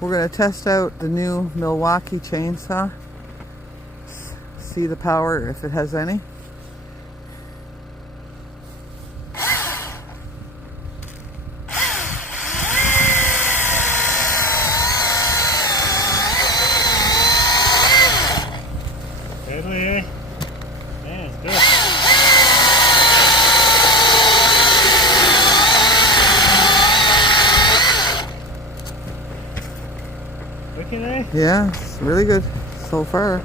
We're going to test out the new Milwaukee chainsaw. See the power, if it has any. Deadly, eh? Yeah, it's good. Looking, eh? Yeah, it's really good so far.